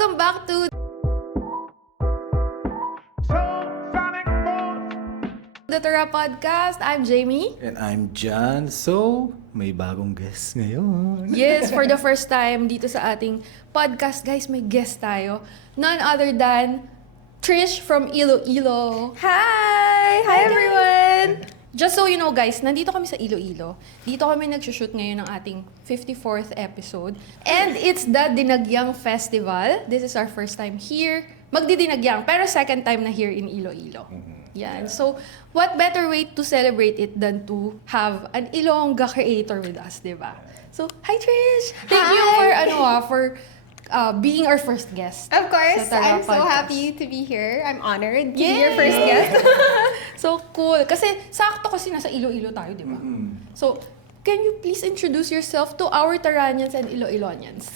Welcome back to the Tara Podcast. I'm Jamie. And I'm John. So, may bagong guest ngayon. Yes, for the first time dito sa ating podcast, guys, may guest tayo. None other than Trish from Iloilo. Hi! Hi, everyone! Just so you know, guys, nandito kami sa Iloilo. Dito kami nagsushoot ngayon ng ating 54th episode. And it's the Dinagyang Festival. This is our first time here. Magdidinagyang, pero second time na here in Iloilo. Yan. So, what better way to celebrate it than to have an Ilongga creator with us, di ba? So, hi Trish! Thank you for being our first guest. Of course, sa Tara I'm so Podcast. happy to be here. I'm honored to be Yay! your first guest. So cool. Kasi sakto kasi nasa Iloilo tayo, di ba? So, can you please introduce yourself to our Taranians and Iloilonians?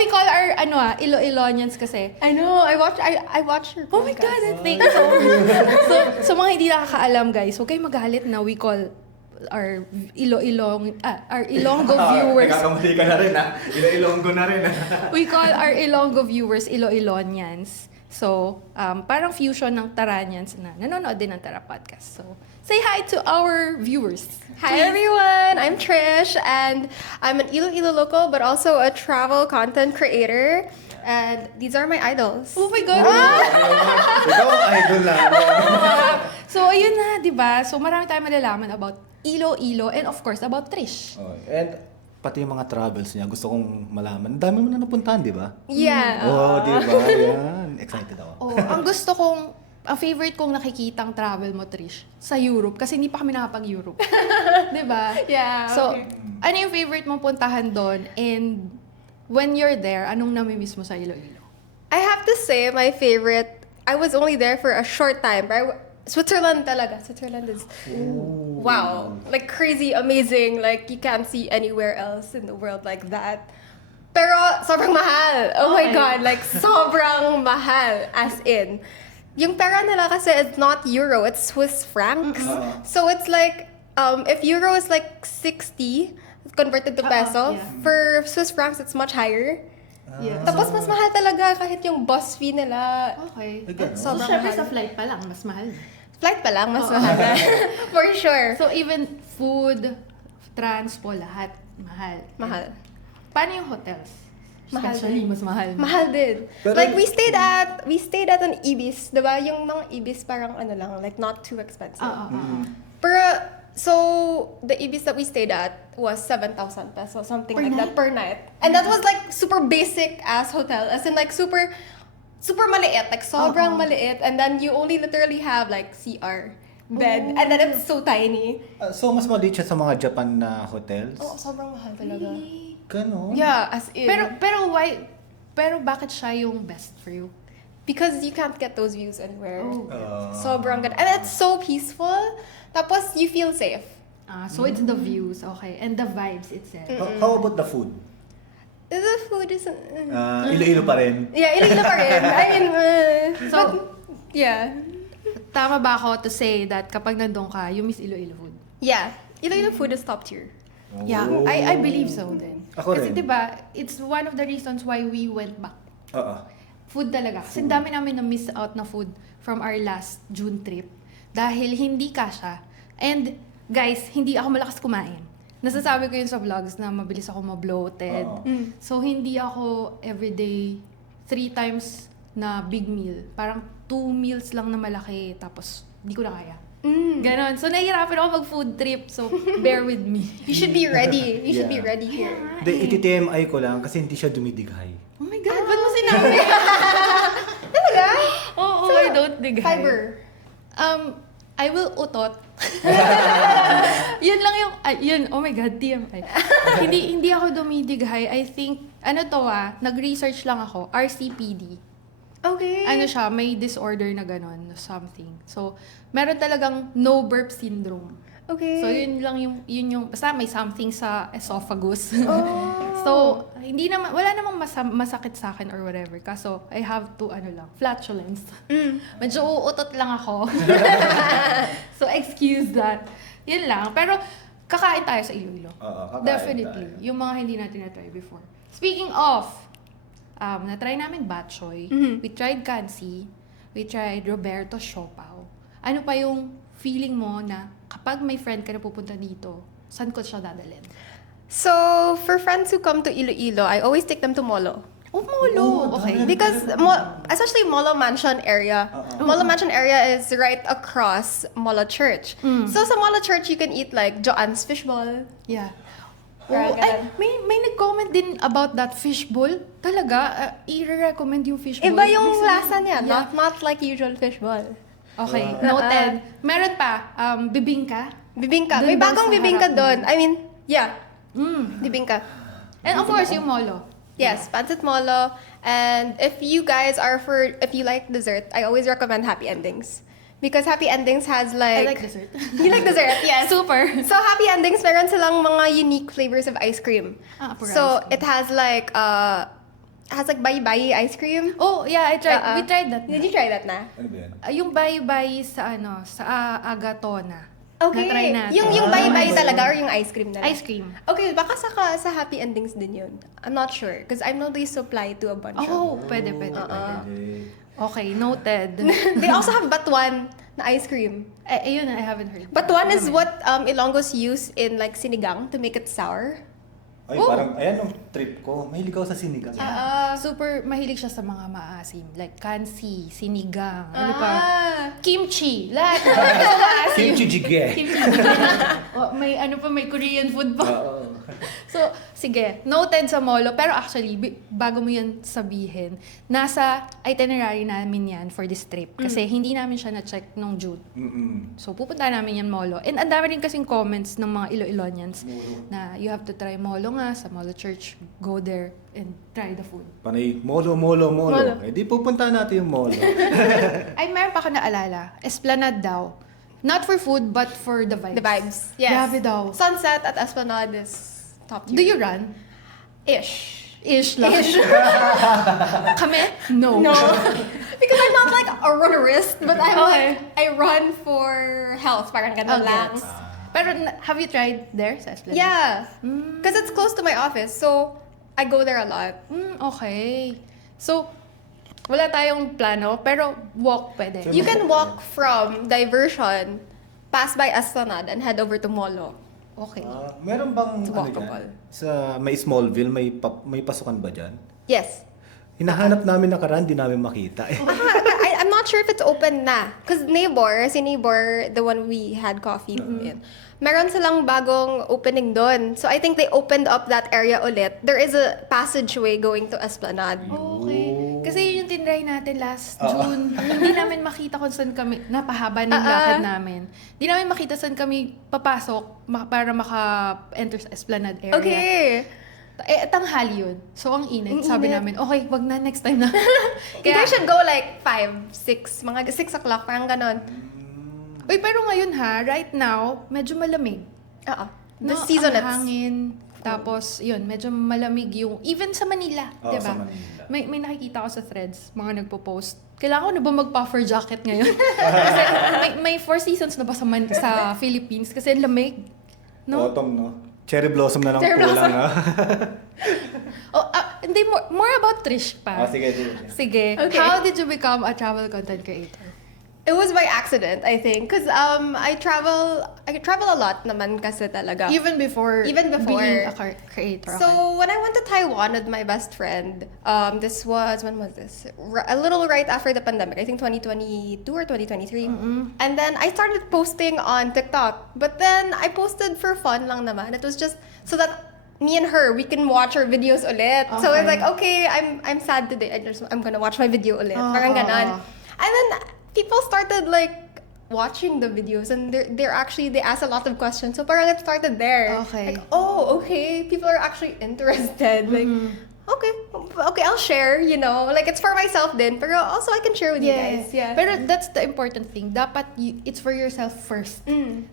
We call our Iloilonians kasi. I know, I watched your podcast. Oh my God, thank you so much. So, mga hindi nakakaalam, guys, huwag kayong magalit na we call our Ilonggo viewers. Nakakamali ka na rin, ha? Ilonggo na rin, ha? We call our Ilonggo viewers Iloilonians. So, parang fusion ng Taranians na nanonood din ng Tara Podcast. So, say hi to our viewers. Hi, everyone! I'm Trish, and I'm an Iloilo local, but also a travel content creator. And these are my idols. Oh my God! Ikaw, idol lang. So, ayun na, di ba? So, marami tayong malalaman about Iloilo and of course, about Trish. And pati yung mga travels niya, gusto kong malaman. Ang dami mo na napuntahan, di ba? Yeah. Di ba? Yan. Excited ako. Ang ang favorite kong nakikitang travel mo, Trish, sa Europe. Kasi hindi pa kami nakapag-Europe. Di ba? Yeah. So, okay. ano yung favorite mong puntahan doon? And when you're there, anong namimiss mo sa Iloilo? I have to say, my favorite, I was only there for a short time, but Switzerland talaga. Switzerland is, wow. Like, crazy, amazing. Like, you can't see anywhere else in the world like that. Pero, sobrang mahal. Oh my Okay. God. Like, sobrang mahal. As in, yung pera nila kasi it's not euro, it's Swiss francs. So, it's like, if euro is like 60, converted to peso, yeah. for Swiss francs, it's much higher. Yeah. Tapos mas mahal talaga kahit yung bus fee nila. Okay. Ay, ganun. So, Sobrang syempre mahal. sa flight pa lang, mas mahal. Flight pa lang, mas mahal na. For sure. So, even food, transpo, lahat, mahal. Mahal. Paano yung hotels? Mahal Especially, din. mas mahal. Mahal din. Pero- Like, we stayed at an Ibis, diba? Yung mga Ibis parang ano lang, like not too expensive. Pero, so, the Ibis that we stayed at was 7,000 pesos, something Per like night? that per night. And that was like super basic ass hotel. As in like super maliit. Like sobrang maliit. And then you only literally have like CR bed. And then it's so tiny. So, mas maliit siya sa mga Japan na hotels? Oh, sobrang mahal talaga. Ganon? Yeah, as in. Pero why? Pero bakit siya yung best for you? Because you can't get those views anywhere. Oh. Sobrang good. And it's so peaceful. Tapos you feel safe. So it's the views, okay. And the vibes itself. How about the food? The food isn't... Iloilo pa rin. Yeah, Iloilo pa rin. I mean, So, but, yeah. tama ba ako to say that kapag nandun ka, you miss Iloilo food? Yeah. Iloilo food is top tier. Yeah, I believe so din. Ako Kasi rin. diba, it's one of the reasons why we went back. Oo. Food talaga. Kasi dami namin na-miss out na food from our last June trip. Dahil hindi kasha. And guys, hindi ako malakas kumain. Nasasabi ko yun sa vlogs na mabilis ako ma-bloated. So hindi ako everyday 3 times na big meal. Parang 2 meals lang na malaki tapos hindi ko na kaya. Ganon. So nahihirapan ako mag-food trip. So bear with me. You should be ready. You should be Yeah. ready here. Iti-TMI ko lang kasi hindi siya dumidighay. Oh my God, ba't mo sinabi? Talaga? Oo, I don't dig high. Fiber. I will utot. Yun lang yung, yun, oh my God, TMI. hindi ako dumidighay. I think, nag-research lang ako, RCPD. Okay. Ano siya, may disorder na gano'n, something. So, meron talagang no burp syndrome. Okay. So, yun yung, basta may something sa esophagus. Oh. So, wala namang masakit sa akin or whatever. Kaso, I have to, flatulence. Medyo uutot lang ako. So, excuse that. Yun lang. Pero, kakain tayo sa Iloilo. Oo, kakain Definitely. tayo. Yung mga hindi natin na-try before. Speaking of na-try namin Batchoy, we tried Kansi, we tried Roberto Siopaw. Ano pa yung feeling mo na kapag may friend ka na pupunta dito, saan ko siya dadalhin? So, for friends who come to Iloilo, I always take them to Molo. Oh, Molo! Okay. Because, especially Molo Mansion area. Molo Mansion area is right across Molo Church. So, sa Molo Church, you can eat like Joanne's Fishball. Yeah. Parang Oh, ay, ganun. may nag-comment din about that fishbowl. Talaga, i-recommend yung fishbowl. Iba yung May lasa niya. Yeah. Not like usual fishball. Okay, noted. Meron pa, bibingka. Bibingka. Dun May daw bagong sa bibingka harap doon. mo. I mean, yeah. Mm. Bibingka. And of course, yung molo. Yes, pancit molo. And if you like dessert, I always recommend Happy Endings. Because Happy Endings has I like... like dessert. You like dessert? Yes. Super. So Happy Endings, meron silang mga unique flavors of ice cream. Pura So ice cream. it has like bayi-bayi ice cream. Oh, yeah, I tried. Uh-uh. We tried that. Did you try that na? Ano ba yan? Yung bayi-bayi sa Agatona. Okay. Na-try natin. Yung bayi-bayi talaga or yung ice cream na lang? Ice cream. Okay, baka sa Happy Endings din yun. I'm not sure. Because I'm not really supplied to a bunch of... Oh, pwede. Okay, noted. They also have batuan na ice cream. Ayun, I haven't heard. Batuan is what Ilonggos use in like sinigang to make it sour. Ay, Oh. parang, ayan yung trip ko. Mahilig ako sa sinigang. Super mahilig siya sa mga maasim. Like kansi, sinigang, ano pa? Kimchi. Lahat. Sa maasim. Kimchi jjigae. Kimchi. Oh, may may Korean food pa. Oo. So, sige, noted sa Molo. Pero actually, bago mo yan sabihin, nasa itinerary namin yan for this trip. Kasi hindi namin siya na-check nung June. So, pupunta namin yan Molo. And ang dami rin kasing comments ng mga Iloilonians na you have to try Molo nga sa Molo Church. Go there and try the food. Panay, molo. Eh di pupunta natin yung molo. Ay, meron pa ako naalala. Esplanade daw. Not for food, but for the vibes. The vibes. Yes. Grabe daw. Sunset at Esplanade is top tier. Do you run? Ish. Ish lang. Kami? No. No. Because I'm not like a runnerist, but I'm Okay. like, I run for health. Parang ganun lang. gets. Pero have you tried there sa Esplanade? Yeah. Because it's close to my office, so I go there a lot. Okay. So, wala tayong plano, pero walk pwede. You can walk from Diversion, pass by Esplanade, and head over to Molo. Okay. Meron bang It's walkable. sa may Smallville, may pasukan ba dyan? Yes. Hinahanap namin nakaraan, di namin makita. I'm not sure if it's open na. Because si Neighbor, the one we had coffee in, meron silang bagong opening doon. So I think they opened up that area ulit. There is a passageway going to Esplanade. Okay. Kasi yun yung tinry natin last June. Hindi namin makita kung saan kami, napahaba ng lakad namin. Hindi namin makita saan kami papasok para maka-enter sa Esplanade area. Okay. Tanghali yun. So, ang init. Sabi namin, okay, wag na, next time na. You guys should go like 5, 6, mga 6 o'clock, parang ganon. Uy, pero ngayon ha, right now, medyo malamig. Oo. No, The season ang it's... hangin. Tapos, yun, medyo malamig yung, even sa Manila, Oo, diba? sa Manila. May nakikita ko sa threads, mga nagpo-post. Kailangan ko na ba mag-puffer jacket ngayon? Kasi may 4 seasons na ba sa Philippines? Kasi ang lamig. No? Autumn, no? Cherry blossom na lang Cherry kulang, blossom. ha? Hindi, more about Trish pa. Sige. Sige. Okay. How did you become a travel content creator? It was by accident, I think. Because I travel a lot naman kasi talaga. Even before Even before. being a creator. So when I went to Taiwan with my best friend, when was this? A little right after the pandemic, I think 2022 or 2023. And then I started posting on TikTok. But then I posted for fun lang naman. It was just so that me and her, we can watch our videos ulit. So I was like, okay, I'm sad today. I'm gonna watch my video ulit. Parang ganon. And then people started like watching the videos and they ask a lot of questions. So parang it started there. Okay. Like, oh, okay, people are actually interested. Like, okay, I'll share, like it's for myself then, pero also I can share with you guys. Yeah. Pero that's the important thing. Dapat it's for yourself first.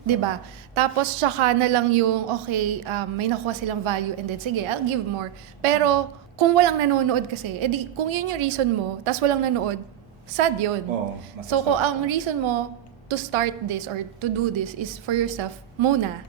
'Di ba? Tapos tsaka na lang yung okay, may nakuha silang value and then sige, I'll give more. Pero kung walang nanonood kasi, edi kung yun yung reason mo, tas walang nanood, sad yun. Oo, So kung ang reason mo to start this or to do this is for yourself muna,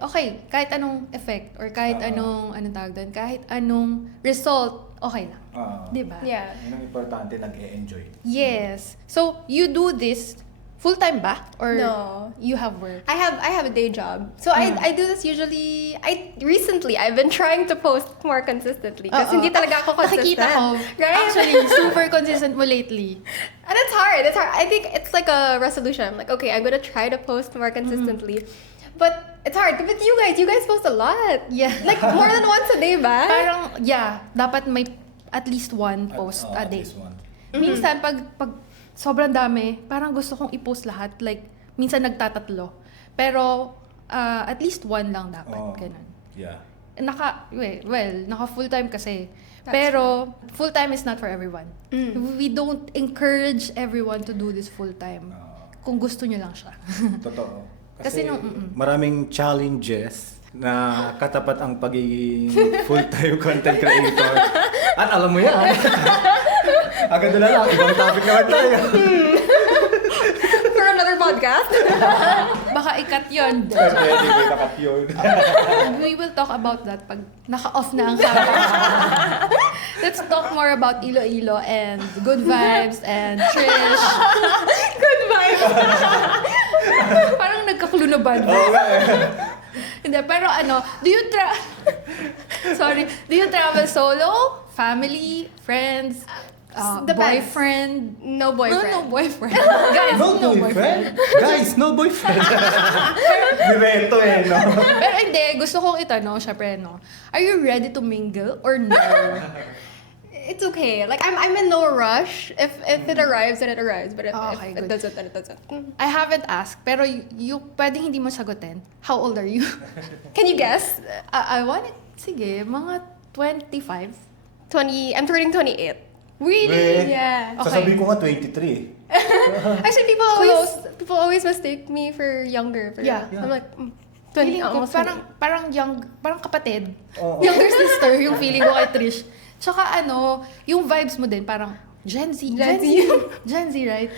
okay, kahit anong effect or kahit anong tawag doon, kahit anong result okay lang. Diba? Yeah. Yun ang importante, nag-e-enjoy. Yes. So, you do this full-time ba? Or No. you have work? I have a day job. So I do this usually recently I've been trying to post more consistently kasi hindi talaga ako consistent. Nakikita ko. Right? Actually, super consistent mo lately. And it's hard. It's hard. I think it's like a resolution. I'm like, okay, I'm gonna try to post more consistently. But it's hard. But you guys post a lot. Yeah. Like more than once a day ba? Parang, yeah, dapat may at least one post a At day. least one. Minsan, pag sobrang dami, parang gusto kong i-post lahat. Like, minsan nagtatatlo. Pero, at least one lang dapat. Oo. Ganun. Yeah. Naka full-time kasi. That's Pero, full-time is not for everyone. We don't encourage everyone to do this full-time. Kung gusto nyo lang siya. Totoo. Kasi Kasi nung- maraming challenges na katapat ang pagiging full-time content creator. At alam mo yan. Agad na lang, ibang topic naman tayo. For another podcast. Baka i-cut yun. Pwede kita cut yun. We will talk about that pag naka-off na ang camera. Let's talk more about Iloilo and Good Vibes and Trish. Good vibes. Parang nagka-clue na bad Oo vibes. nga eh. Hindi, pero do you do you travel solo? Family? Friends? Depends. Boyfriend? No boyfriend. No boyfriend. Guys, No boyfriend? Guys, no boyfriend. Direto eh, no? Pero hindi, gusto kong itanong, syempre, no? Are you ready to mingle or no? It's okay. Like I'm in no rush. If it arrives, then it arrives. But if Okay, it good. doesn't, then it doesn't. I haven't asked, pero pwedeng hindi mo sagutin. How old are you? Can you guess? I want it, sige, mga 25. 20. I'm turning 28. Really? Yeah. Okay. Sasabihin ko nga 23. Actually, people always mistake me for younger. For, Yeah. I'm like 20. Feeling ko Almost parang kapatid. Oo. Younger sister, yung feeling ko kay Trish. Tsaka yung vibes mo din, parang Gen Z. Gen Z. Gen Z, right?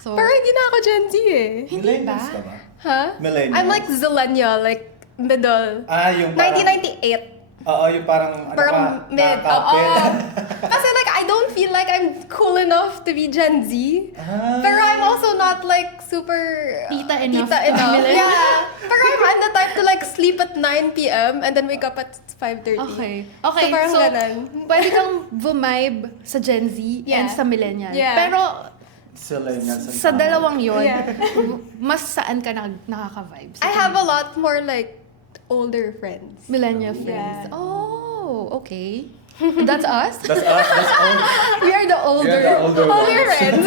So, Pero hindi na ako Gen Z eh. Hindi ba? Millennials ka ba? Huh? Millennials. I'm like Zillennial, like middle. Yung parang... 1998. Oo, yung parang... Parang mid. nakakapit. Kasi like, I don't feel like I'm cool enough to be Gen Z. Pero I'm also not like super... Tita enough. enough. Yeah. Pero I'm the type to like sleep at 9 p.m. and then wake up at 5:30. Okay. So parang ganun. pwede kang vibe sa Gen Z and Yeah. sa millennial. Yeah. Pero Sila yun yan sa dalawang yon, Yeah. mas saan ka nakaka-vibe? I have a lot more like older friends. Millennial friends. Yeah. Oh, okay. That's us? That's us, that's all. We are the older. We are the older ones. Older friends.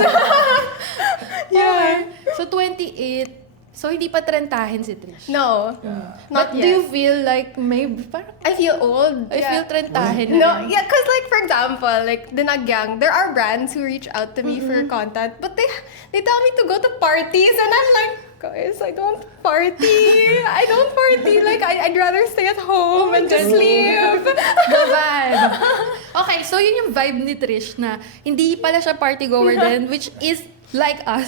Yeah. So, 28. So, hindi pa trentahin si Trish. No. But Not do yet. you feel like maybe parang I feel old. I feel trentahin na No, rin. yeah, cause like for example, like Dinagyang, there are brands who reach out to me for content, but they tell me to go to parties, and I'm like, guys, I don't party. I don't party. Like I'd rather stay at home and just sleep. The vibe. Okay, so yun yung vibe ni Trish na hindi pala siya party goer din, which is like us.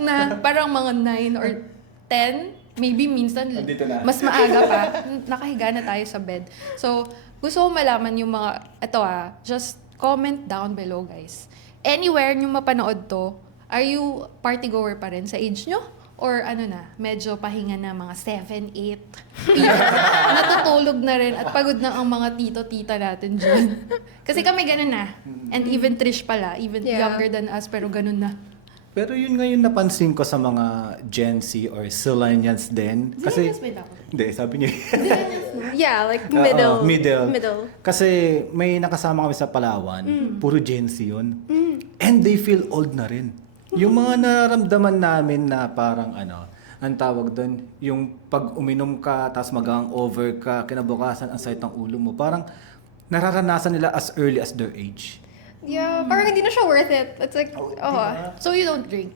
Na parang mga 9 or 10, maybe minsan Nandito na. mas maaga pa, nakahiga na tayo sa bed. So, gusto ko malaman yung mga, just comment down below, guys. Anywhere nyo mapanood to, are you party goer pa rin sa age nyo? Or medyo pahinga na mga 7, 8. Natutulog na rin at pagod na ang mga tito-tita natin dyan. Kasi kami ganun na. And even Trish pala, even Yeah. younger than us, pero ganun na. Pero yun ngayon napansin ko sa mga Gen Z or Zillennials din. Kasi... Zillennials ba daw? Hindi, sabi niya. Yeah, like Oo, middle. middle. Kasi may nakasama kami sa Palawan, puro Gen Z yun. And they feel old na rin. Yung mga nararamdaman namin na parang ang tawag doon, yung pag uminom ka, tapos mag-hangover ka, kinabukasan ang sakit ng ulo mo, parang nararanasan nila as early as their age. Yeah, parang hindi na siya worth it. It's like, So you don't drink?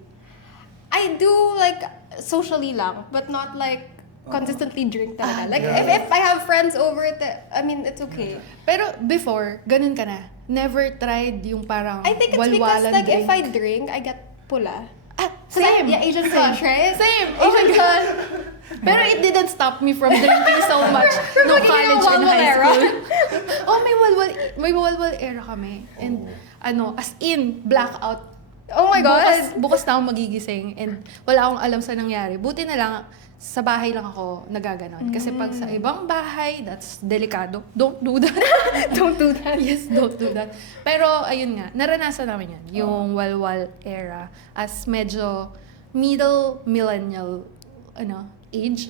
I do like socially lang, but not like consistently drink talaga. Like yeah. if I have friends over, I mean, it's okay. Pero before, ganun ka na? Never tried yung parang I think it's because walwalan like drink? if I drink, I get pula. Ah, So, same. yeah, Asian flush, right? Same. Asian flush. Pero it didn't stop me from drinking so much no Lagi college yung and walwal high era. school. Oh, may walwal era kami. And as in, blackout. Oh my God! Bukas na ako magigising and wala akong alam sa nangyari. Buti na lang, sa bahay lang ako nagaganon. Kasi pag sa ibang bahay, that's delikado. Don't do that. Don't do that. Yes, don't do that. Pero, ayun nga, naranasan namin yan. Yung walwal era as medyo middle millennial, age?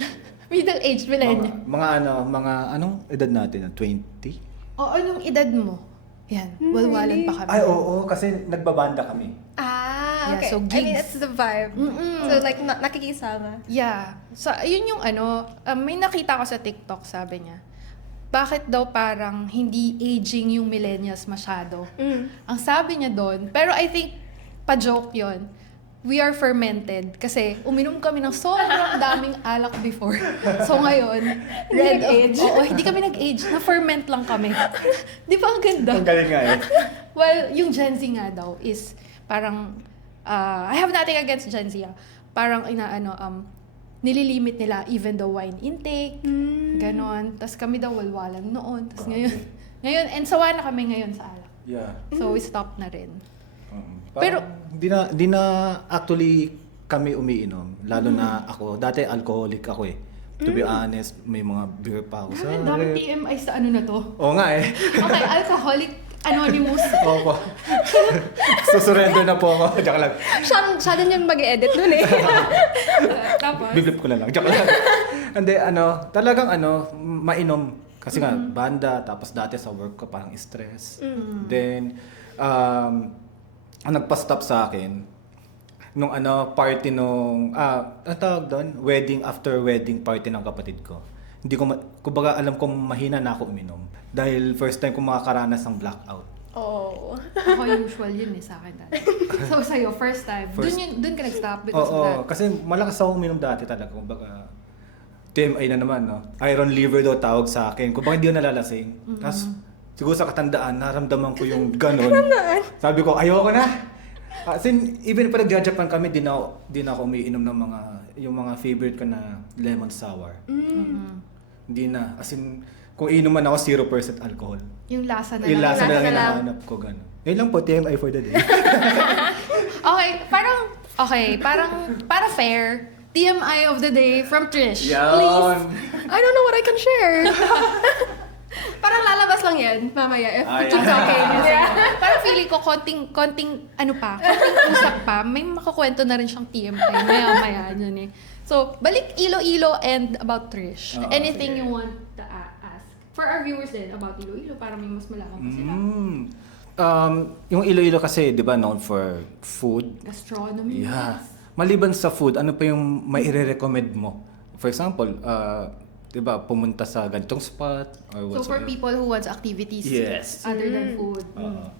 Middle-aged millennial. Mga anong edad natin? 20? O, anong edad mo? Yan, walwalan pa kami. Ay, oo, kasi nagbabanda kami. Ah, Yeah, okay. so I mean, gigs. it's the vibe. Mm-mm. So, like, nakikisama. Yeah. So, ayun yung may nakita ko sa TikTok, sabi niya, bakit daw parang hindi aging yung millennials masyado? Ang sabi niya doon, pero I think, pa-joke yon. We are fermented kasi uminom kami ng sobrang daming alak before. So ngayon, nag-age? Oo, hindi kami nag-age. Na-ferment lang kami. Di ba ang ganda? Ang galing nga eh. Well, yung Gen Z nga daw is parang, I have nothing against Gen Z. Parang nililimit nila even the wine intake, ganon. Tapos kami daw walwalan noon. Tapos ngayon, and sawa na kami ngayon sa alak. Yeah. So we stopped na rin. Pero Pero- hindi na actually kami umiinom, lalo na ako. Dati alcoholic ako eh. To be honest, may mga beer pa ako sa Ang daming TMI sa na to. Oo nga eh. Okay, alcoholic anonymous. Opo. Susurrender na po ako. Joke lang. Siya din yung mag-edit nun eh. Tapos, Biblip ko na lang. Joke lang. Hindi, talagang mainom. Kasi nga, banda, tapos dati sa work ko, parang stress. Then, ang nagpa-stop sa akin, nung party nung, ang tawag doon? After wedding party ng kapatid ko. Hindi ko, kumbaga alam kong mahina na ako uminom. Dahil first time ko makakaranas ng blackout. Oh. ako usual yun sa akin dati. So sa'yo, first time. Dun ka nag-stop because of that. Oo, kasi malakas ako uminom dati talaga. Kumbaga, TMI na naman, no? Iron liver daw tawag sa akin. Kumbaga hindi ko nalalasing. Tapos, siguro sa katandaan, naramdaman ko yung ganun. Sabi ko, ayoko na. As in, even pa nag-Japan kami, di na ako umiinom ng yung mga favorite ko na lemon sour. Hindi na. As in, kung iinom man ako, 0% alcohol. Yung lasa na Yung lang. lasa na lang na lang. hinahanap ko, gano'n. Yun lang po, TMI for the day. Para fair, TMI of the day from Trish. Please. I don't know what I can share. Parang lalabas lang yan mamaya if it's okay. Yeah. Parang feeling ko konting usap pa, may makakwento na rin siyang TMI maya-maya yun eh. So, balik Iloilo and about Trish. Anything sige. you want to ask? For our viewers din, about Iloilo, para may mas malaman pa sila. Yung Iloilo kasi, di ba, known for food. Gastronomy. Yeah. Maliban sa food, ano pa yung may i-recommend mo? For example, di ba, pumunta sa ganitong spot or So, for whatsoever. people who wants activities Yes. other than food.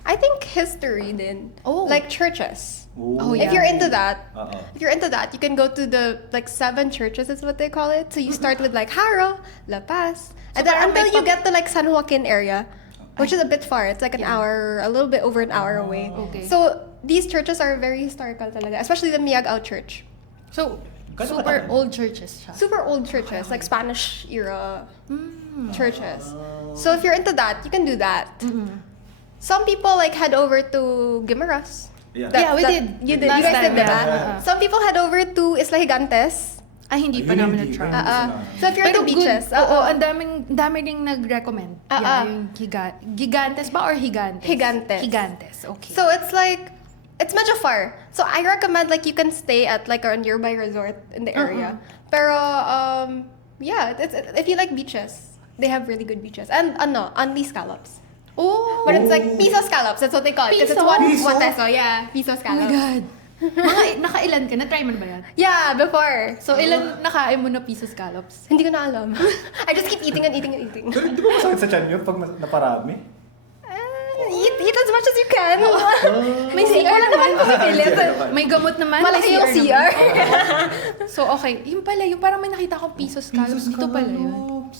I think history din. Oh. Like churches. Oh, If yeah. you're into that, Oo. you can go to the 7 churches is what they call it. So you start with like Haro, La Paz, and then parang until may you get to like San Joaquin area, which is a bit far. It's like an hour, a little bit over an hour away. Okay. So these churches are very historical talaga, especially the Miagao Church. So, Gano'n super katagal? old churches siya. Super old churches, like Spanish era churches. So if you're into that, you can do that. Some people like head over to Guimaras. Yeah. Yeah, we did. You did. Last You guys time, did, diba? yeah. Some people head over to Isla Gigantes. Hindi pa Ayun, namin hindi. na-try. So if you're into beaches, Oo, ang dami ding nag-recommend. Ah, Yung Gigantes ba or Higantes? Higantes. Higantes, okay. So it's like, it's medyo far. So I recommend like you can stay at like a nearby resort in the area. Pero yeah, if you like beaches, they have really good beaches. And only scallops. Oh! But it's like piso scallops. That's what they call it. Because it's Piso? one Piso? peso. Yeah, piso Oh my scallops. God. Nakailan ka? Na-try mo na ba yan? Yeah, before. So, ilan nakain mo na piso scallops? Hindi ko na alam. I just keep eating and eating and eating. Pero di ba masakit sa tiyan yun pag naparami? Eat as much as you can. May CR Wala naman naman. pumipilit. May gamot naman. Malaki may yung naman. CR. So, okay. Yung pala, yung parang may nakita akong piso scallops. Dito pala yun.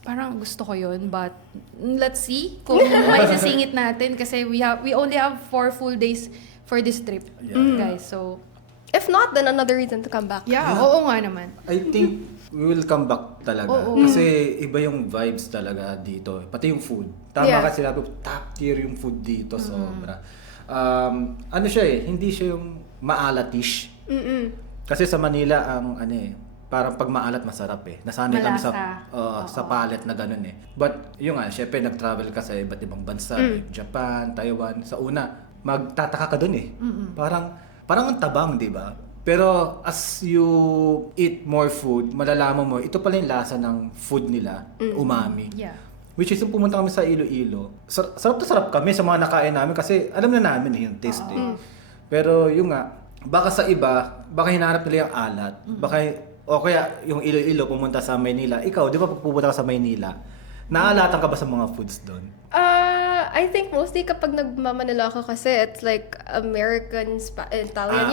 Parang gusto ko yun, but let's see kung may sisingit natin kasi we only have 4 full days for this trip, guys. So, If not, then another reason to come back. yeah, oo nga naman. I think we will come back talaga. Oo. Kasi iba yung vibes talaga dito. Pati yung food. Tama Yeah. ka sila, top tier yung food dito, sobra. Ano siya hindi siya yung maalatish. Kasi sa Manila, ang parang pag maalat masarap Nasanay kami sa Malasa. sa palate na ganun But yung syempre nag-travel ka sa iba't ibang bansa, Japan, Taiwan. Sa una, magtataka ka dun Parang ang tabang, di ba? Pero as you eat more food, malalaman mo, ito pala yung lasa ng food nila, umami. Yeah. Which is, yung pumunta kami sa Iloilo, sarap na sarap kami sa mga nakain namin kasi alam na namin yung taste Pero yung baka sa iba, baka hinahanap nila yung alat. Baka, o kaya yung Iloilo pumunta sa Maynila. Ikaw, di ba pag pupunta ka sa Maynila, naalatan ka ba sa mga foods doon? I think mostly kapag nagmamanila ako kasi it's like American, Italian.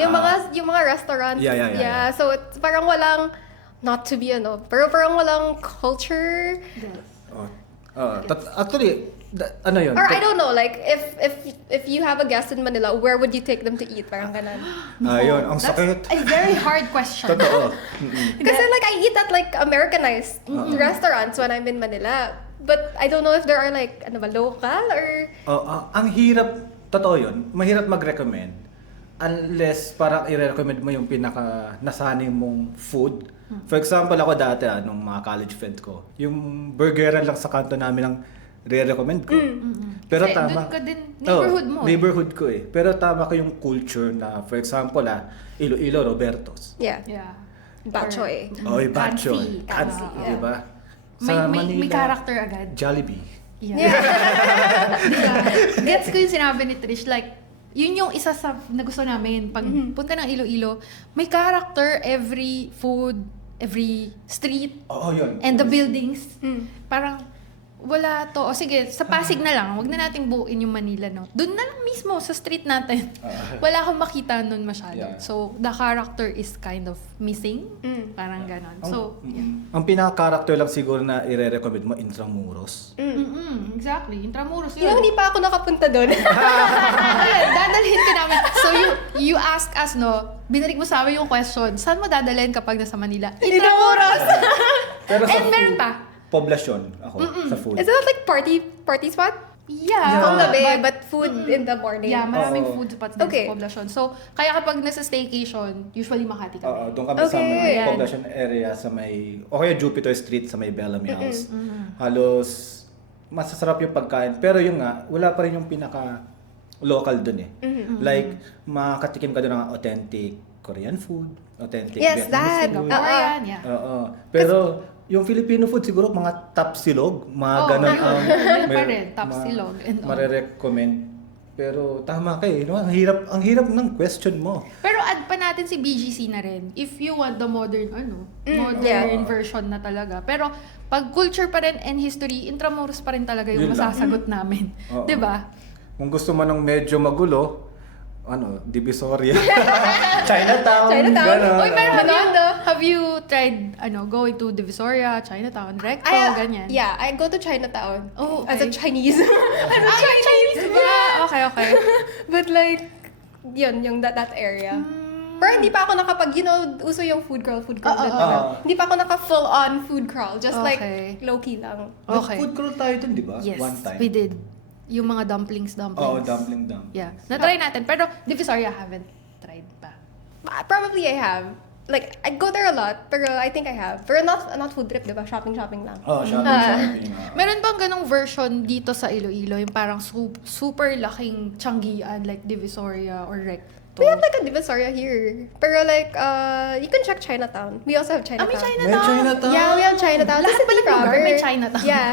Yung mga restaurants. Yeah. So it's parang walang, not to be pero parang walang culture. Actually, ano yun? Or I don't know, like if you have a guest in Manila, where would you take them to eat? Parang ganun. Ayun, ang That's sakit. a very hard question. Totoo. Kasi like I eat at like Americanized restaurants when I'm in Manila. But I don't know if there are like local or Ang hirap, totoo yun, mahirap mag-recommend unless parang i-recommend mo yung pinaka nasanay mong food. For example, ako dati, nung mga college friends ko, yung burgeran lang sa kanto namin ang re-recommend ko. Pero Kasi tama. doon ka din, neighborhood mo Neighborhood ko Pero tama ko yung culture na, for example, Iloilo, Roberto's. yeah, Yeah. bachoy. Oy, Batchoy. Fancy. Di ba? May character agad. Jollibee. Yeah. Diba? Gets ko yung sinabi ni Trish. Like, yun yung isa sa na gusto namin. Pag punta ng Iloilo, may character every food, every street, Oo, yun. and the buildings. Parang, wala to. O sige, sa Pasig na lang. Huwag na nating buuin yung Manila, no? Doon na lang mismo, sa street natin. Wala akong makita nun masyado. Yeah. So, the character is kind of missing. Parang ganon. So, Ang pinaka-character lang siguro na i-recommend mo, Intramuros. exactly. Intramuros You yun. know, hindi pa ako nakapunta doon. Ayun, dadalhin ka namin. So, you ask us, no? Binarik mo sa amin yung question, saan mo dadalhin kapag nasa Manila? Intramuros! Pero sa And meron food, pa. Poblasyon ako sa food. Is it like party spot? Yeah. Kung gabi, But- but food in the morning. Yeah, maraming Oo. food spots din Okay. sa poblasyon. So, kaya kapag nasa staycation, usually Makati Oo, kami. doon kami sa may Okay. poblasyon area sa may, o kaya Jupiter Street sa may Bellamy House. Halos masasarap yung pagkain. Pero yung wala pa rin yung pinaka local doon Like, makatikim ka doon ng authentic Korean food, authentic Yes, Vietnamese that. food. Korean, yeah. Oo. Pero yung Filipino food siguro mga tapsilog, mga Oo, ganon meron pa rin, tapsilog and all. mare-recommend. Pero tama no? Ang hirap ng question mo. Pero add pa natin si BGC na rin. If you want the modern, modern yeah. version na talaga. Pero pag culture pa rin and history, Intramuros pa rin talaga yung Yun lang. masasagot namin. Oo. 'Di ba? Kung gusto mo ng medyo magulo, Divisoria. Chinatown. Chinatown. Ganon. Uy, pero Redondo. have you tried going to Divisoria, Chinatown, Recto, ganyan? Yeah, I go to Chinatown. Oh, As a okay. Chinese. Chinese ba? Okay. But like, yun, yung that area. Pero hindi pa ako uso yung food crawl. Oo. Hindi pa ako full on food crawl. Just like, Okay. low-key lang. Okay. Food crawl tayo dun, di ba? Yes, One time. we did. Yung mga dumplings. Oo, dumpling. Yeah, na-try natin. Pero Divisoria haven't tried pa. Probably I have. Like, I go there a lot, pero I think I have. Pero not food trip, diba? Shopping lang. Oh, shopping. Meron bang ganong version dito sa Iloilo? Yung parang super laking Tianggian like Divisoria or Recto? We have like a Divisoria here. Pero like, you can check Chinatown. We also have Chinatown. May Chinatown. May Chinatown. Yeah, we have Chinatown. Lahat Sa pala ng lugar proper. may Chinatown. Yeah.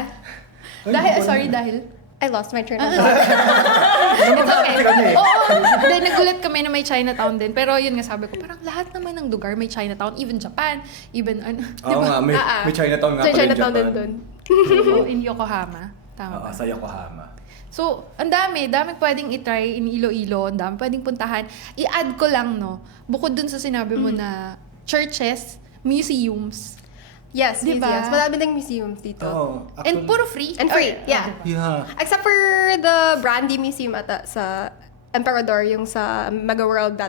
Dahil I lost my train of It's okay. Oo, then nagulat kami na may Chinatown din. Pero yun nga sabi ko, parang lahat naman ng lugar may Chinatown. Even Japan, even Oo nga, may Chinatown nga May pala Chinatown din Japan. dun. Oo, in Yokohama. Tama Oo, ba? sa Yokohama. So, ang daming pwedeng itry in Iloilo, ang dami pwedeng puntahan. I-add ko lang, no, bukod dun sa sinabi mo na churches, museums, Yes, Diba? museums. Madami ding museums dito. Oo. and puro free. And free, yeah. Yeah. Except for the Brandy Museum ata sa Emperador, yung sa Mega World,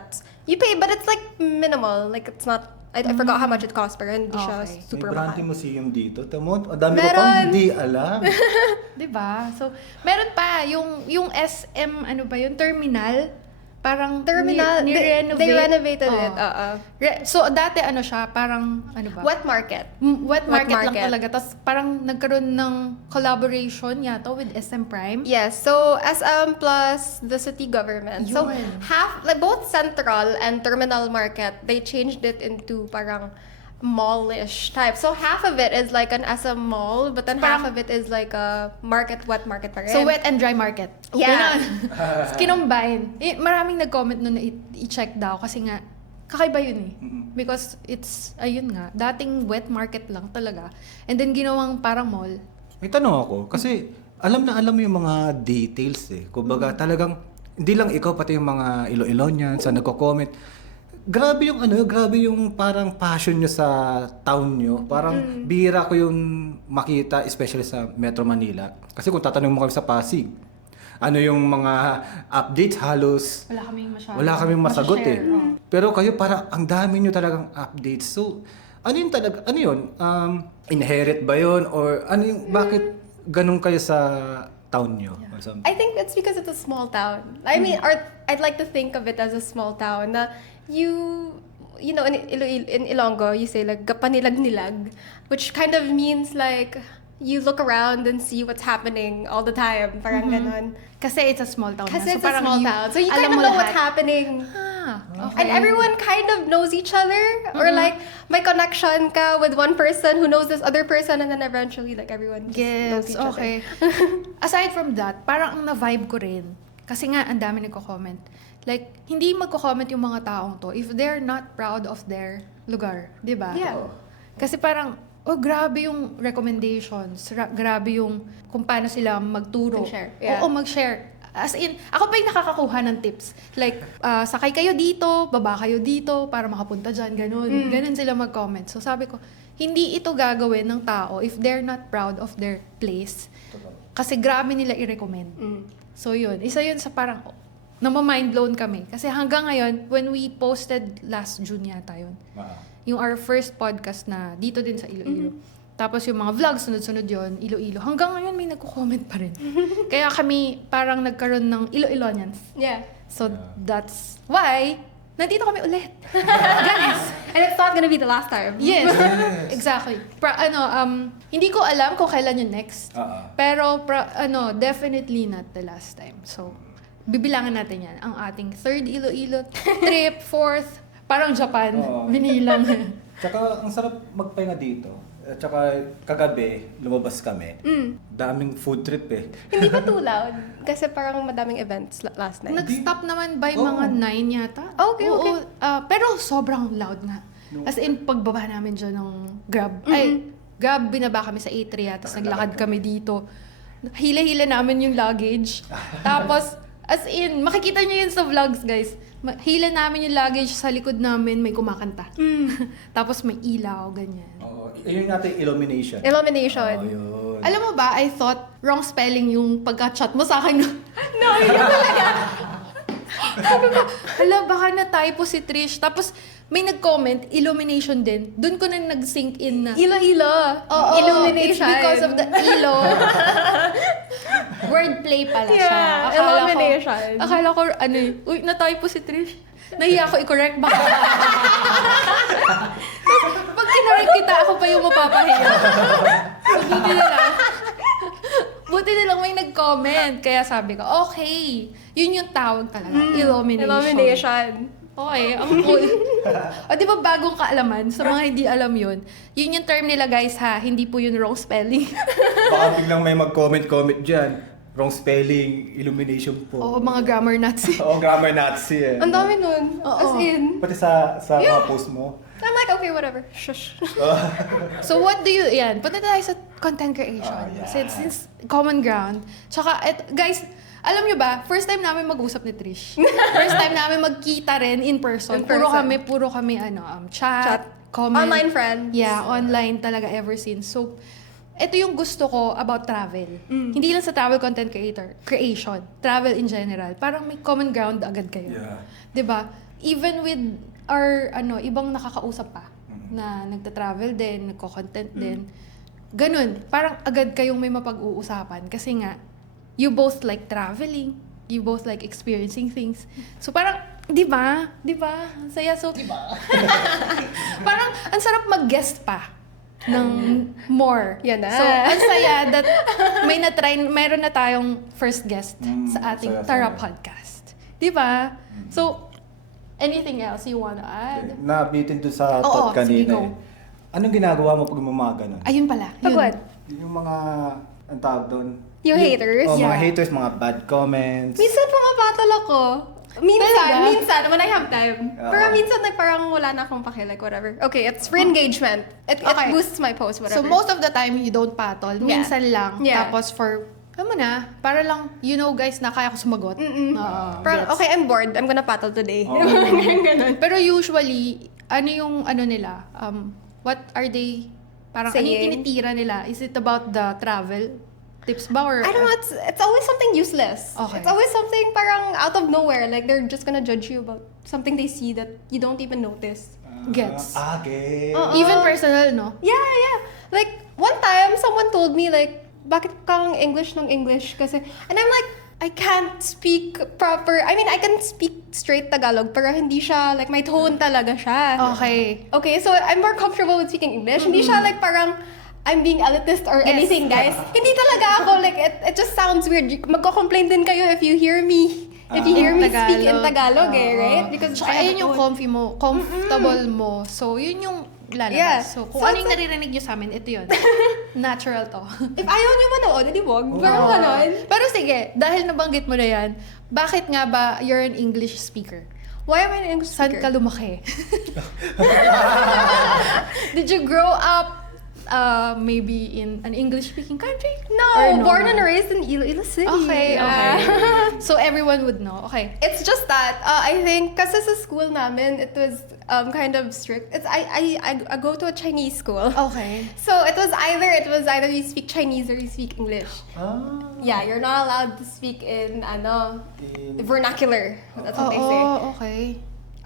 you pay, but it's like minimal. Like, it's not I forgot how much it cost, pero hindi siya Okay. super May branding mahal. museum dito. Tamo, ang dami ko Meron. pang hindi alam. 'Di ba? So, meron pa yung SM ano ba yun? Terminal. Parang Terminal, ni-renovate. they renovated Oo. it. So, dati ano siya, parang ano ba? Wet market. Wet market lang market. talaga. Tapos parang nagkaroon ng collaboration yata with SM Prime. Yes, so SM plus the city government. So Yun. like both Central and Terminal Market, they changed it into parang mallish type. So half of it is like an SM mall, but then half of it is like a wet market pa rin. So, wet and dry market. Yeah. Ganon. Kinumbine. Maraming nag-comment nun na i-check daw kasi nga, kakaiba yun eh. Because it's, ayun nga, dating wet market lang talaga. And then ginawang parang mall. May tanong ako, kasi alam na alam mo yung mga details eh. Kumbaga talagang, hindi lang ikaw, pati yung mga Iloilonians sa nagko-comment. Grabe yung parang passion nyo sa town nyo. Parang bihira ko yung makita, especially sa Metro Manila. Kasi kung tatanungin mo kami sa Pasig, ano yung mga updates, halos Wala kaming masagot eh. masashare, oh. Pero kayo parang ang dami nyo talagang updates. So, ano yun? Inherit ba yun? Or bakit ganun kayo sa town nyo? Or something? I think it's because it's a small town. I mean, I'd like to think of it as a small town. Na you know, in Ilonggo, you say like kapanilag-nilag, which kind of means like you look around and see what's happening all the time. Parang ganon. Kasi it's a small town. Kasi na. it's a small town. So you alam kind of mo know what's lahat. happening. Okay. And everyone kind of knows each other. Or like, may connection ka with one person who knows this other person, and then eventually like everyone just knows Yes, each other. okay. Aside from that, parang ang na-vibe ko rin. Kasi nga, ang dami nagko-comment. Like, hindi magko-comment yung mga taong to if they're not proud of their lugar. Di ba? Yeah. Kasi parang, grabe yung recommendations. Grabe yung kung paano sila magturo. Mag-share, yeah. Oo, mag-share. As in, ako pa yung nakakakuha ng tips. Like, sakay kayo dito, baba kayo dito, para makapunta dyan, ganun. Ganun sila mag-comment. So sabi ko, hindi ito gagawin ng tao if they're not proud of their place. Kasi grabe nila i-recommend. So yun, isa yun sa parang, mind blown kami. Kasi hanggang ngayon, when we posted last June yata yun, yung our first podcast na dito din sa Iloilo. Tapos yung mga vlogs, sunod-sunod yun, Iloilo. Hanggang ngayon may nagko-comment pa rin. Kaya kami parang nagkaroon ng Iloilonians. Yeah. So that's why nandito kami ulit. Guys! And it's not gonna be the last time. Yes, exactly. Hindi ko alam kung kailan yung next. Pero definitely not the last time. So, bibilangan natin yan. Ang ating third Iloilo trip, fourth, parang Japan, binilang. Tsaka, ang sarap magpahinga dito. At tsaka, kagabi, lumabas kami. Daming food trip eh. Hindi ba too loud? Kasi parang madaming events last night. Nag-stop naman by Oo. mga 9 yata. Okay, Oo, okay. pero sobrang loud nga. As in, pagbaba namin dyan ng Grab. Grab, binaba kami sa A3 tapos naglakad kami dito. Hila-hila namin yung luggage. Tapos, as in, makikita nyo yun sa vlogs, guys. Hila namin yung luggage sa likod namin, may kumakanta. Tapos may ilaw, ganyan. Oo. Yun natin illumination. Illumination. Yun. Alam mo ba, I thought wrong spelling yung pagka-chat mo sa akin. No, yun talaga. Sabi ko, hala, baka na-typo si Trish. Tapos, may nag-comment, illumination din. Doon ko na nag-sink in na. Ilo-ilo. Oo, Illumination. it's because of the ilo. Wordplay pala siya. Yeah, illumination. Akala ko, uy, na-typo si Trish. Nahiya ako i-correct baka. Pag kinorek kita, ako pa yung mapapahiya. So, buti na lang may nag-comment. Kaya sabi ko, okay. Yun yung tawag talaga. Illumination. Illumination. Okay, ang cool. O di ba bagong kaalaman? Sa mga hindi alam yun, yun yung term nila guys ha, hindi po yun wrong spelling. Baka biglang may mag-comment dyan. Wrong spelling, illumination po. Oo, mga grammar Nazi. Oo, grammar Nazi eh. Ang dami nun. Oo. As in. Pati sa mga post mo. I'm like, okay, whatever. Shush. So what do you, punta tayo sa content creation. Yeah. Since common ground. Tsaka, guys, alam nyo ba, first time namin mag-usap ni Trish. First time namin magkita rin in person. In person. Puro kami, chat, comment. Online friends. Yeah, online talaga ever since. So, ito yung gusto ko about travel. Hindi lang sa travel content creation, travel in general. Parang may common ground agad kayo. Yeah. 'Di ba? Even with our ibang nakakausap pa. na nagta-travel din, nagko-content din. Ganun, parang agad kayong may mapag-uusapan kasi nga, you both like traveling, you both like experiencing things. So parang, di ba? Di ba? Ang saya. So, di ba? Parang, ang sarap mag-guest pa ng more. Yan na. So, ang saya that mayroon na tayong first guest sa ating saya, Tara saya. Podcast. Di ba? So, anything else you wanna add? Nabitin doon sa Oo, thought sige, kanina go. Anong ginagawa mo pag mga ganun? Ayun pala. Pag Yun. what? Yung mga, ang tawag doon? Yung haters? Oh, mga Yeah. haters, mga bad comments. Minsan pumapatol ako. Talaga? Minsan, when I have time. Oo. Pero minsan, like, parang wala na akong pake, like, whatever. Okay, it's for engagement. It Okay. boosts my post, whatever. So, most of the time, you don't patol. Yeah. Minsan lang. Yeah. Tapos for, alam mo na, para lang, you know guys, na kaya ko sumagot. Parang, Gets. okay, I'm bored. I'm gonna paddle today. Oo. Ganun. Pero usually, ano yung ano nila? What are they, parang ano yung Saying? tinitira nila? Is it about the travel tips ba? Or, I don't know, it's always something useless. Okay. It's always something parang out of nowhere. Like, they're just gonna judge you about something they see that you don't even notice. Gets. Okay. Oo. Even personal, no? Yeah. Like, one time, someone told me, like, bakit kang English ng English? Kasi, and I'm like, I can't speak proper. I mean, I can speak straight Tagalog, pero hindi siya, like, my tone talaga siya. Okay. Okay, so I'm more comfortable with speaking English. Hindi siya, like, parang, I'm being elitist or Yes. anything, guys. Hindi talaga ako. Like, it just sounds weird. Magko-complain din kayo if you hear me. If you hear me speak in Tagalog, Oo. Because Tsaka I have ayun a yung tone. comfy mo, comfortable mo. So, yun yung lalabas. Yeah. So, kung So, ano it's yung like- naririnig nyo sa amin, ito yun. Natural to. If ayaw niyo manood, edi wag. Parang Oo. ganon. Pero sige, dahil nabanggit mo na yan, bakit nga ba you're an English speaker? Why am I an English Saan speaker? ka lumaki? Did you grow up maybe in an English-speaking country? Or No, born and raised in Iloilo City. Okay, Yeah. okay. So everyone would know. Okay. It's just that I think kasi sa school namin it was kind of strict. It's I go to a Chinese school. Okay. So it was either you speak Chinese or you speak English. Yeah, you're not allowed to speak in vernacular. That's what they say. Oo, okay.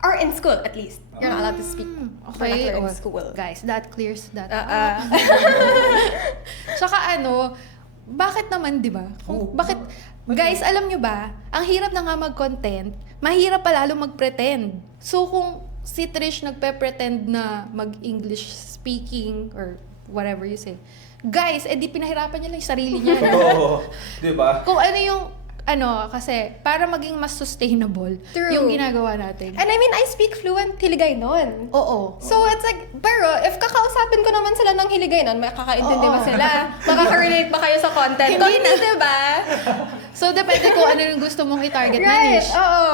Or in school at least. You're not allowed to speak Okay. vernacular in Oh, school. guys, that clears that. Uh-uh. Tsaka ano, bakit naman, di ba? Bakit, guys, alam nyo ba, ang hirap na nga mag-content, mahirap pa lalo mag-pretend. So, kung si Trish nagpe-pretend na mag-English speaking or whatever you say, guys, edi pinahirapan niya lang yung sarili niya. Oo. Di ba? Kung ano yung, kasi, para maging mas sustainable, True. yung ginagawa natin. And I mean, I speak fluent Hiligaynon. Oo. So it's like, pero if kakausapin ko naman sila ng Hiligaynon, makakaintindi ba Oo. sila? Makaka-relate ba kayo sa content ko? Hindi, diba? So, depende kung ano yung gusto mong i-target na Right, niche. oo.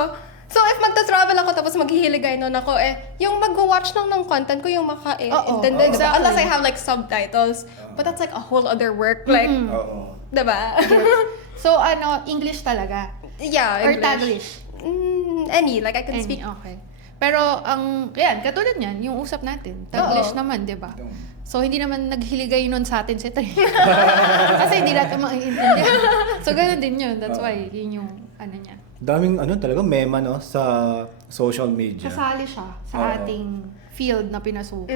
So if magta-travel ako tapos maghihiligaynon ako, yung mag-watch lang ng content ko yung Oo, maka-intindi. exactly. Unless I have like subtitles. But that's like a whole other work. Like, Oo. diba? So, English talaga? Yeah, Or English. Taglish? Any. Like, I can Any, speak. okay. Pero, katulad niyan, yung usap natin. Taglish Oo. naman, di ba? So, hindi naman naghiligay nun sa atin si Trish. Kasi hindi natin maiintindihan. So, ganun din yun. That's why, yun yung, niya. Daming talaga mema no sa social media. Kasali siya sa Oo. ating field na pinasukan.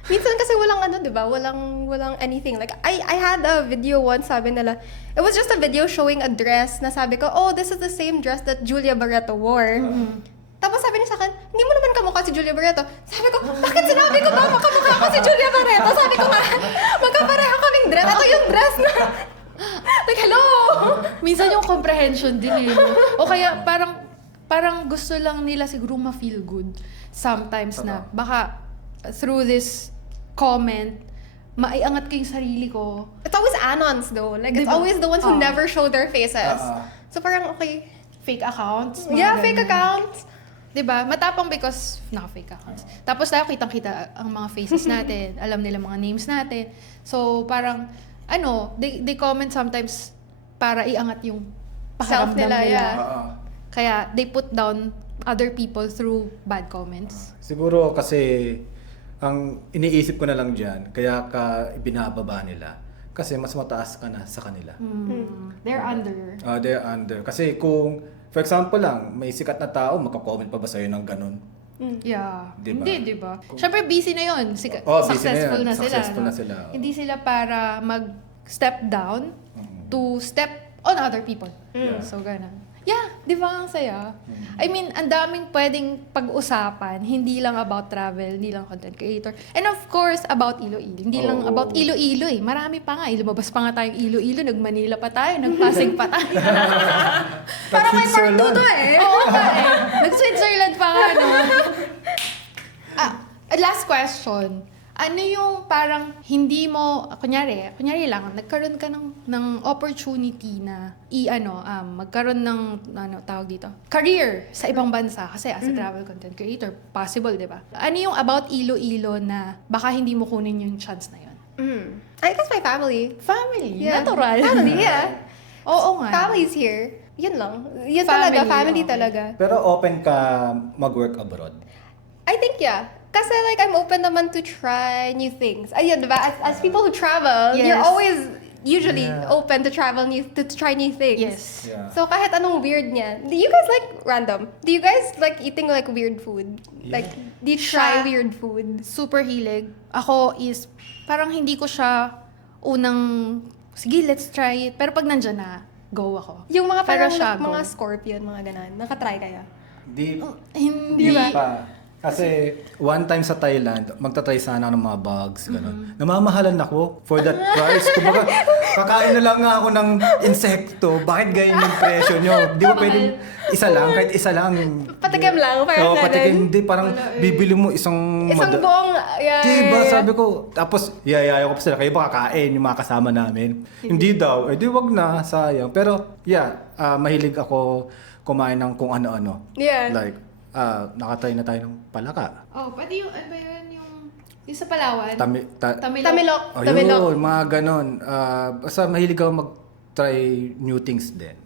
Minsan kasi walang diba? Walang anything. Like, I had a video once, sabi nila, it was just a video showing a dress na sabi ko, oh, this is the same dress that Julia Barreto wore. Tapos sabi niya sa akin, hindi mo naman kamukha si Julia Barreto. Sabi ko, bakit sinabi ko ba makamukha ko si Julia Barreto? Sabi ko nga, magkapareho kaming dress. Ito yung dress na, like, hello! Minsan yung comprehension din eh. No? O kaya parang gusto lang nila siguro ma-feel good sometimes na baka through this comment, maiangat ko yung sarili ko. It's always anons though. Like, it's Diba? always the ones who never show their faces. So parang, okay. Fake accounts. mga Yeah, ganun. fake accounts. Diba? Matapang because naka-fake accounts. Tapos tayo kitang-kita ang mga faces natin. Alam nila mga names natin. So, parang, they comment sometimes para iangat yung Self pakiramdam nila, nila. yeah. Kaya, they put down other people through bad comments. Siguro kasi ang iniisip ko na lang diyan, kaya ka ibinababa nila kasi mas mataas ka na sa kanila. They're under. They're under. Kasi kung, for example lang, may sikat na tao, magka-comment pa ba sa'yo ng ganun? Yeah. Diba? Hindi, di ba? Siyempre, busy na yun. Busy Successful na na yun. sila. Successful no? na sila. Hindi sila para mag-step down to step on other people. Yeah. So, ganun. Yeah, di ba ang saya? I mean, ang daming pwedeng pag-usapan, hindi lang about travel, hindi lang content creator. And of course, about Iloilo. Hindi lang Oo. about Iloilo eh. Marami pa nga. Lumabas pa nga tayong Iloilo, nag-Manila pa tayo, nag-Pasig pa tayo. Parang may part 2 Switzerland. to eh. Oo nga eh. Nag-Switzerland pa nga, no? Last question. Ano yung parang hindi mo, kunyari lang, nagkaroon ka ng opportunity na magkaroon ng, tawag dito, career sa ibang bansa. Kasi as a travel content creator, possible, di ba? Ano yung about Iloilo na baka hindi mo kunin yung chance na yun? I guess my family. Family. Yeah. Natural. Family, yeah. Oo nga. Family's here. Yun lang. Yun Family, talaga. Family okay. talaga. Pero open ka mag-work abroad? I think, yeah. Kasi like, I'm open naman to try new things. Ayun, diba? As people who travel, Yes. you're always usually Yeah. open to to try new things. Yes. Yeah. So kahit anong weird niya. Do you guys like random? Do you guys like eating like weird food? Yeah. Like, do you try Siya- weird food? Super hilig. Ako is, parang hindi ko siya unang, sige, let's try it. Pero pag nandyan na, go ako. Yung mga Pero parang siya, like, mga go. scorpion, mga ganon. Nakatry kaya? Di, Hindi di ba? pa. Kasi one time sa Thailand, magtatry sana ako ng mga bugs, gano'n. Namamahalan ako for that price. Kumbaga, kakain na lang nga ako ng insekto. Bakit ganyan yung presyo nyo? Di ba pwedeng isa lang? Kahit isa lang. Patikim lang, parang Oo, ganun. patikim. Hindi, parang bibili mo isang... Isang buong, yeah. Diba, sabi ko, tapos yayaya ko pa sila, kayo ba kakain yung mga kasama namin? Hindi daw, di wag na, sayang. Pero yeah, mahilig ako kumain ng kung ano-ano. Yeah. Like, nakatry na tayo ng palaka. Oh, pati yung, ano ba yun, yung sa Palawan? Tamilok. Tamilok. Oh, Tamilok. yun, mga ganon. Basta mahilig ako mag-try new things din.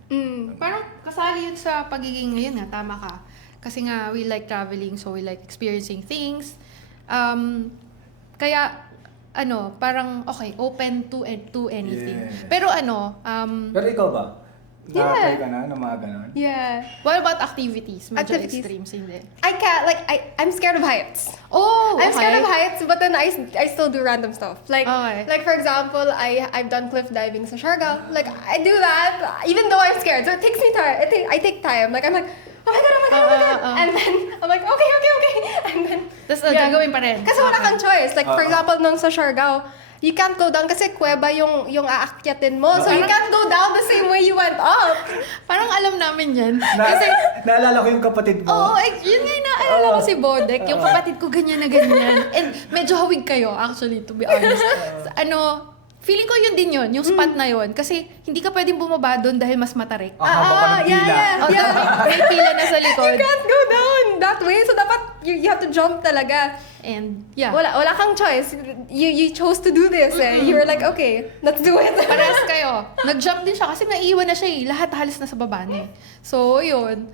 Parang kasali yun sa pagiging, ngayon nga, tama ka. Kasi nga, we like traveling, so we like experiencing things. Kaya, parang, okay, open to anything. Yeah. Pero Pero ikaw ba? Yeah. Nakatry ka na ng mga ganon? Yeah. what about activities? Medyo Activities. extremes, hindi. I can't, like, I'm scared of heights. Oh, I'm scared of heights, but then I still do random stuff. Like, Okay. like for example, I've done cliff diving sa Siargao. Like, I do that, even though I'm scared. So it takes me time. I take time. Like, I'm like, oh my God, oh my God, oh my God. And then, I'm like, okay. And then, Tapos gagawin pa rin. kasi wala kang choice. Like, for Oo. example, nung sa Siargao, you can't go down kasi kuweba yung aakyatin mo. So you can't go down the same way you went up. Parang alam namin yan. Kasi, naalala ko yung kapatid mo. Oo, yun nga yung naalala ko si Bodek. Yung kapatid ko ganyan na ganyan. And medyo hawig kayo, actually, to be honest. Feeling ko yun din yun, yung spot na yun. Kasi hindi ka pwedeng bumaba doon dahil mas matarik. Haba pa ng pila. Oh, may pila na sa You likod. can't go down that way. So dapat you have to jump talaga. And yeah. Wala kang choice. You chose to do this. Eh. You were like, okay, let's do it. Parehas kayo. Nag-jump din siya kasi naiiwan na siya eh. Lahat halos nasa baba na eh. So, yun.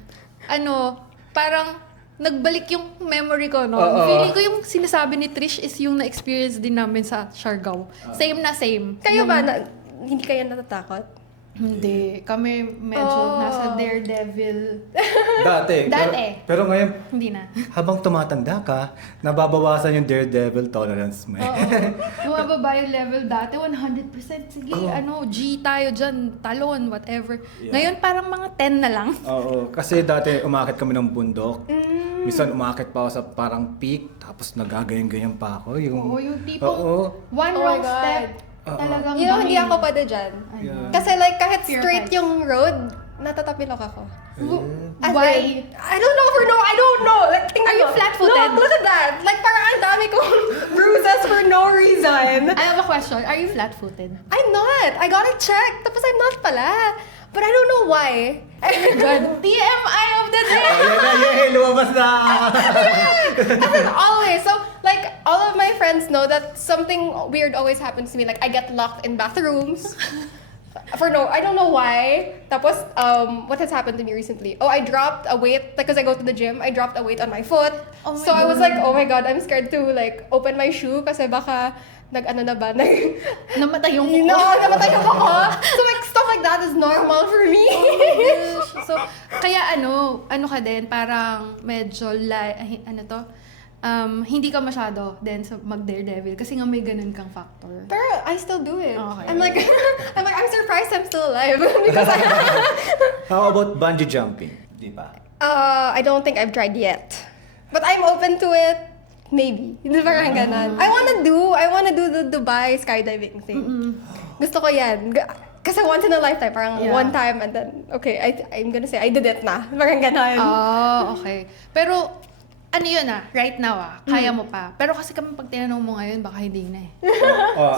Parang nagbalik yung memory ko, no? Oo. Feeling ko yung sinasabi ni Trish is yung na-experience din namin sa Siargao. Same na same. Kayo Yung- ba, hindi kayo natatakot? Hindi. Kami medyo Oh. nasa daredevil. Dati. Dati. Pero ngayon, Hindi na. habang tumatanda ka, nababawasan yung daredevil tolerance mo. Oo. Bumababa yung level dati, 100%. Sige, G tayo dyan, talon, whatever. Yeah. Ngayon parang mga 10 na lang. Oo, kasi dati umakit kami ng bundok. Minsan umakit pa ako sa parang peak, tapos nagagayan-ganyan pa ako. Oo, yung tipong Oo. one Oh my wrong God. step. Talagang You know, hindi bangin. ako pwede dyan. Yeah. Kasi like, kahit Fear straight heights. yung road, natatapilok ako. As Why? in, I don't know for I don't know. Like, tingnan Are you mo. flat-footed? Look at that. Like, parang ang dami kong bruises for no reason. I have a question. Are you flat-footed? I'm not. I got it checked. Tapos I'm not pala. But I don't know why. God, TMI of the day! Lumabas na! As in, always. So, like, all of my friends know that something weird always happens to me. Like, I get locked in bathrooms. I don't know why. Tapos, what has happened to me recently? Oh, I dropped a weight, like, because I go to the gym, I dropped a weight on my foot. Oh my So I was God. like, oh my God, I'm scared to, like, open my shoe kasi baka nag-ano na ba? Namatay yung No, namatay yung ako. So like, stuff like that is normal for me. So, kaya ano ka din, parang medyo, hindi ka masyado din sa mag-daredevil kasi nga may ganun kang factor. Pero I still do it. Okay. I'm surprised I'm still alive. Because How about bungee jumping? Di ba? I don't think I've tried yet. But I'm open to it. Maybe. Hindi parang ganun. I wanna do the Dubai skydiving thing. Gusto ko yan. Kasi once in a lifetime, parang Yeah. one time and then, okay, I'm gonna say, I did it na. Parang ganun. Oh, okay. Pero, ano yun right now kaya mo pa. Pero kasi kami pag tinanong mo ngayon, baka hindi na eh.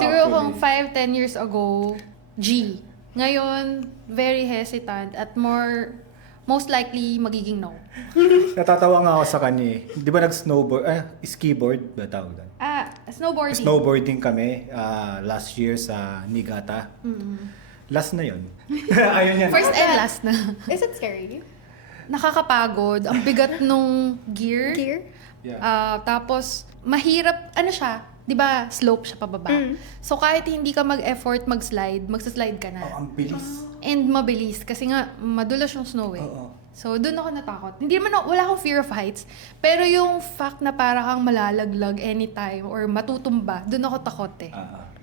Siguro kung 5-10 years ago, G. Ngayon, very hesitant at most likely magiging no. Natatawa nga ako sa kanya eh. Di ba skiboard ba tawag doon? Snowboarding. Snowboarding kami last year sa Niigata. Last na yun. Ayun yan. First and last na. Is it scary? Nakakapagod. Ang bigat nung gear. Yeah. Tapos, mahirap, siya, di ba, slope siya pababa. So, kahit hindi ka mag-effort magsaslide ka na. Oh, ang bilis. And mabilis, kasi nga, madulas yung snow eh. Oo. So, doon ako natakot. Hindi naman wala akong fear of heights, pero yung fact na para kang malalaglag anytime or matutumba, doon ako takot eh.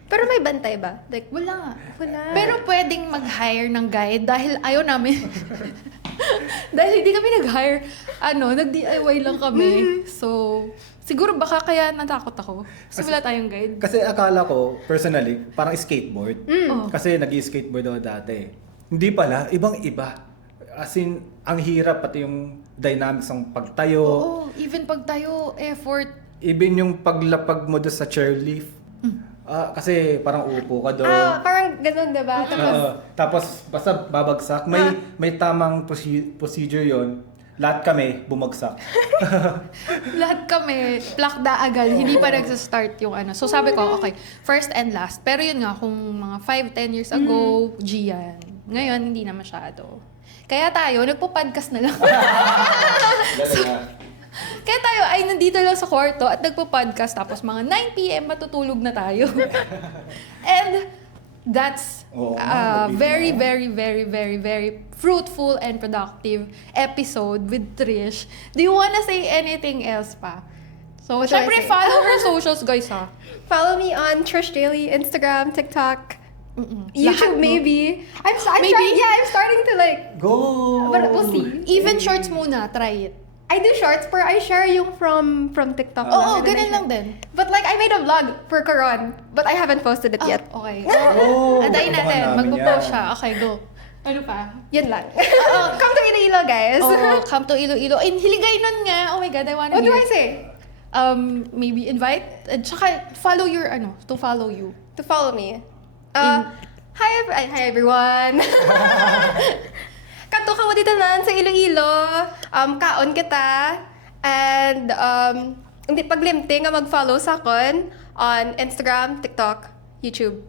Pero may bantay ba? Like, Wala. wala. Pero pwedeng mag-hire ng guide dahil ayaw namin. Dahil hindi kami nag-hire, nag-DIY lang kami. So, siguro baka kaya natakot ako. Kasi wala tayong guide. Kasi akala ko, personally, parang skateboard. Oh. Kasi nag-skateboard ako dati. Hindi pala, ibang-iba. As in, ang hirap pati yung dynamics ng pagtayo. Oo, even pag tayo, effort. Even yung paglapag mo doon sa chairlift. Kasi parang upo ka doon. Parang ganun, diba? Tapos basta babagsak. May tamang procedure yon. Lahat kami bumagsak. Lahat kami, plakda agad, hindi pa nagsa-start yung So sabi ko, okay, first and last. Pero yun nga, kung mga 5-10 years ago, G yan. Ngayon, hindi na masyado. Kaya tayo, nagpo-podcast na lang. Kaya tayo ay nandito lang sa kwarto at nagpo-podcast tapos mga 9 p.m. matutulog na tayo. And that's very, very, very, very, very fruitful and productive episode with Trish. Do you wanna say anything else pa? So, What do I syempre say? follow her socials, guys, ha? Follow me on Trish Daily, Instagram, TikTok, Lahat, YouTube no? maybe. I'm Maybe? I'm starting to like, Go! but we'll see. Even shorts muna, try it. I do shorts, pero I share yung from TikTok. Oo, and then I ganun share. lang din. But like, I made a vlog for Coron, but I haven't posted it yet. Okay. Oh, Antayin baka natin, namin magpo-post yan. siya. Okay, go. Ano pa? Yun lang. Come to Iloilo, guys. Oh, come to Iloilo. And Hiligay nun nga. Oh my God, I wanna What do hear. I say? Maybe invite. At saka, follow your, to follow you. To follow me. Hi everyone. Kanto ka mo dito nan sa Iloilo. Kaon kita. And hindi paglimti nga mag-follow sa akon on Instagram, TikTok, YouTube.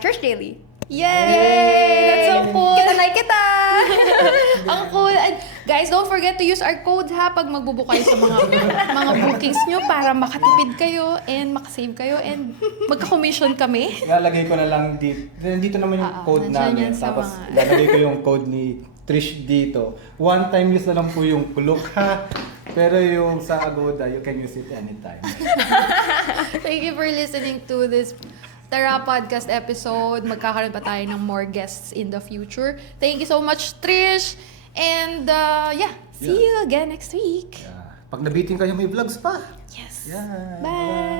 Trish Daily. Yay! That's so cool. Kita like kita! Ang cool. And guys, don't forget to use our codes ha pag magbubook kayo sa mga bookings nyo para makatipid kayo and makasave kayo and magka-commission kami. Lalagay ko na lang dito. Nandito naman yung code nandiyan namin. yan sa Tapos mga- lalagay ko yung code ni Trish dito. One time use na lang po yung kulok ha. Pero yung sa Agoda, you can use it anytime. Thank you for listening to this Tara podcast episode. Magkakaroon pa tayo ng more guests in the future. Thank you so much, Trish. And see you again next week. Pag nabitin kayo, may vlogs pa. Yes. Yeah. Bye.